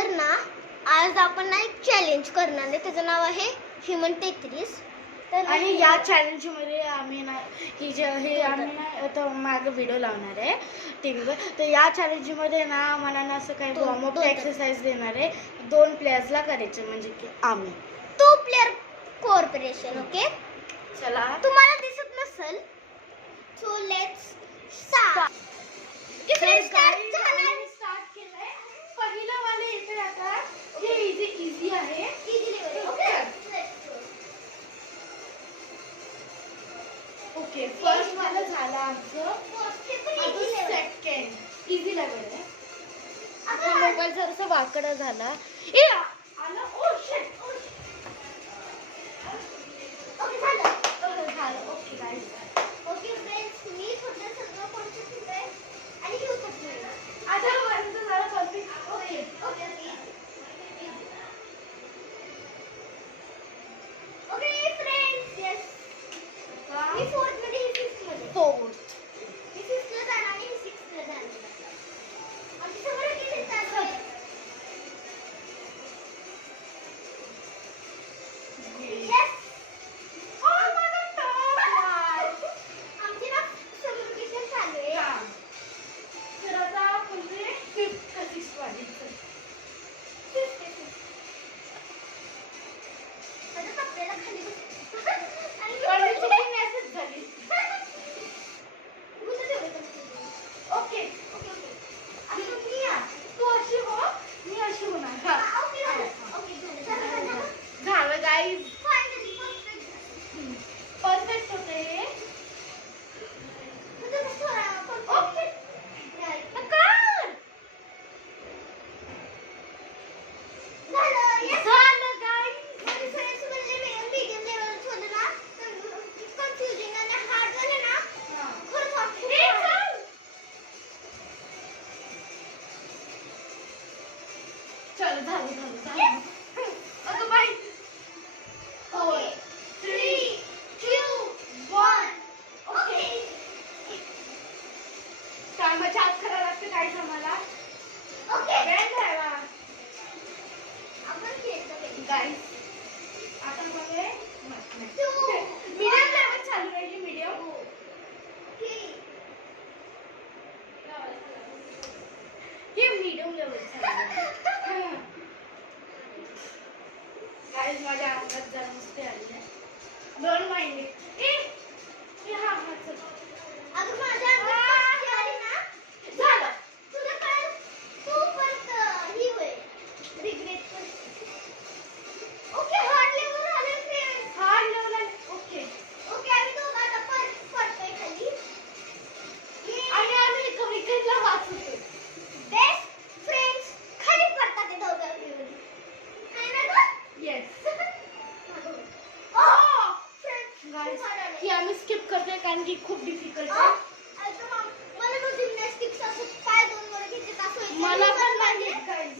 तर ना आज आपण ना एक चॅलेंज करणार आहे, त्याचं नाव आहे ह्युमन 33. तर आणि या चॅलेंज मध्ये आम्ही ना हे आम्ही ना आता मागे व्हिडिओ लावणार आहे टीव्हीवर. तर या चॅलेंज मध्ये ना मला ना असं काही वॉर्मअप एक्सरसाइज देणार आहे. 2 प्लेयर्सला करायचे, म्हणजे की आम्ही 2 प्लेयर कोऑपरेशन. ओके, चला. तुम्हाला दिसत नसेल, सो लेट्स स्टार्ट. स्टार्ट केलंय. पहिलं वाले येते आता. हे इझी आहे. ओके, फर्स्ट वाला झाला आमचं. सेकंड इझी लेवल आहे. आता मोबाईल जरासा वाकडा झाला. ए आला. Oh shit. झालं. ओके गाईस. ओके फ्रेंड्स, मी थोडं सगळं कॉन्सेप्ट आहे आणि हे होतं नाही. आता वरचं झालं perfect. Okay okay okay friends, yes. मी 4th मध्ये, ही 5th मध्ये. फोर्थ. मी 5th ला जाणार आणि 6th ला जाणार. आमची समोर किती चालू आहे? येस. आमची ना कम्युनिकेशन चालू आहे. तर आता म्हणजे 5th का 6th वाली. आता आपल्याला खाली बस आणि मेसेज झाली. उचल ठेवलं. Okay okay okay. आणि तुम्ही या. तू अशी हो, मी अशी होणार. हा. ओके झालं. झालं गाईज. Finally perfect. परफेक्ट होते. ओके. झालं गाईज. चल झालं. अगं बाई. 4 3 2 1. ओके. कामाच्या आत करायला लागते काय आम्हाला. बँड राहावा गाईज. आता बघे मीडियम लेवल चालू आहे. मीडियम. हे मीडियम लेवल चालू आहे. गाईज माझ्या अंगात जरा नुसते आली आहे. Don't mind it. ए हा हा चल. झालं. हार्ड लेवल आहे. ओके. आणि आम्ही विकेटला वाचतो. येस. गाईज ही आम्ही स्किप करतोय कारण की खूप डिफिकल्ट आहे. मला पण नाही गाईज.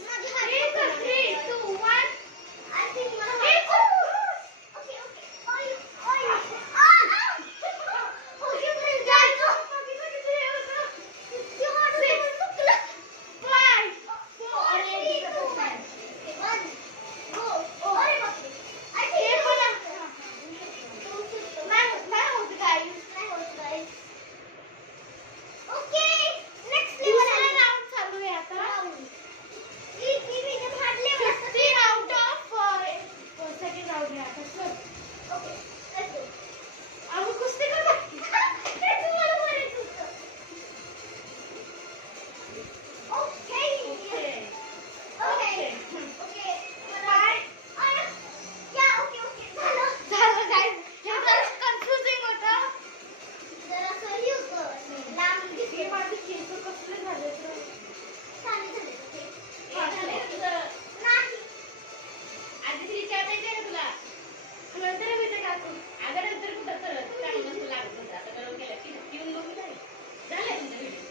3 2 1.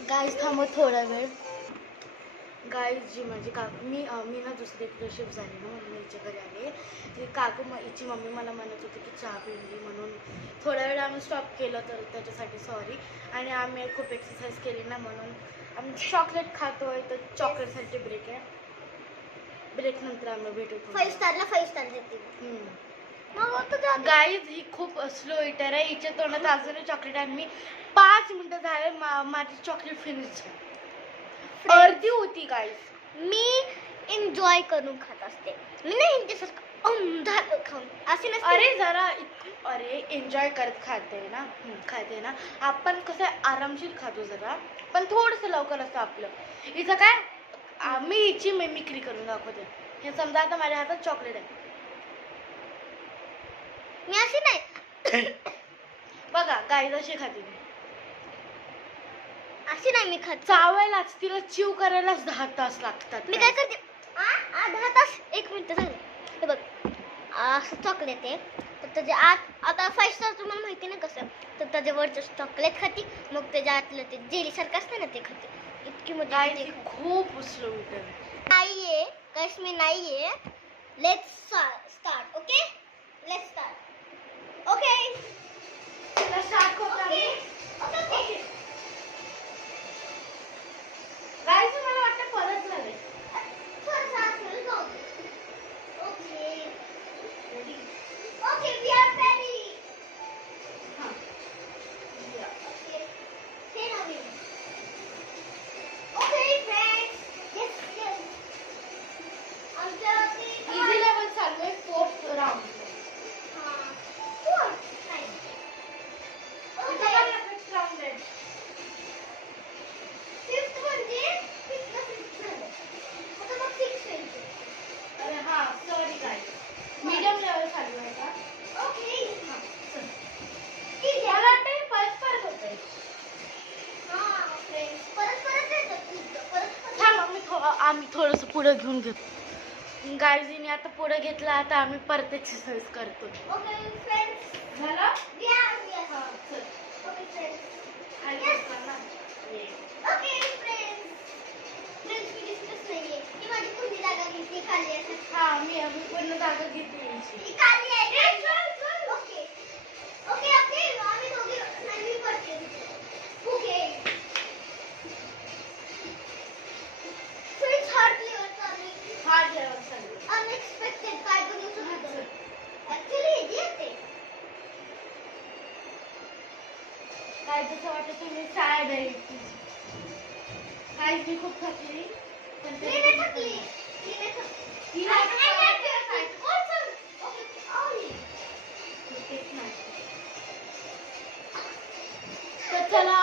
गाईज थांबव थोडा वेळ. गाईज जी माझी काकू मी ना दुसरीकडे शिफ्ट झाली ना, म्हणून हिच्या घरी आले. ती काकू हिची मम्मी मला म्हणत होती की चहा पिंडी, म्हणून थोडा वेळ आम्ही स्टॉप केलं, तर त्याच्यासाठी सॉरी. आणि आम्ही खूप एक्सरसाइज केली ना, म्हणून आम्ही चॉकलेट खातोय, तर चॉकलेटसाठी ब्रेक आहे. ब्रेक नंतर आम्ही भेटू 5 स्टारला 5 स्टार देते मग तुझं गाईज ही खूप स्लो इटर आहे. हिच्या तोंडात अजूनही चॉकलेट आहे. मी 5 मिनिटं झाले माझी चॉकलेट फिनिश अर्धी होती गाईज. मी एन्जॉय करून खात असते. मी नाही यांच्यासारखं झालं खाऊन असे नसते. अरे जरा अरे एन्जॉय करत खाते ना आपण कसं आरामशीर खातो जरा, पण थोडंसं लवकर असतं आपलं. हिचं काय मी हिची मिमिक्री करून दाखवते. हे समजा आता माझ्या हातात चॉकलेट आहे, मी अशी नाही बघा गाईज अशी खाते मी. अशी नाही मी खात. चावायलाच तिला चिव करायलाच 10 तास लागतात. मी काय करते 10 तास 1 मिनिट झाले. हे बघ असं चॉकलेट आहे तर त्याच्या आत आता 5 स्टार तुम्हाला माहिती नाही कसं, तर त्याच्यावरचं चॉकलेट खाते, मग त्याच्या आतलं ते जेली सारखं असतं ना ते खाते. इतकी मजा खूप स्लो इटर नाहीये कश्मीर नाहीये. Let's start. Okay let's start. Okay start करतो आम्ही. ओके गाईज मला वाटतं परत झाले. Okay, we are ready. Okay, friends. Yes. Easy level चालू आहे. 4th round. अरे हा सॉरी गाईज, मीडियम लेवल चालू आहे का? मला वाटतं परत होतंय. आम्ही थोडंसं पुढे घेऊन घेतो. गाईजीने आता पुढे घेतलं, आता आम्ही परत एक्सरसाइज करतो. झालं? हा मी पूर्ण जागा घेतली. हार्ड लेवल चालू आहे. अनएक्सपेक्टेड काय करू शकतो ऍक्च्युली इजी आहे. काय तसं वाटतं तुम्ही सॅड आहे. गाईज मी खूप थकली, पण मी नाही थकली. तर चला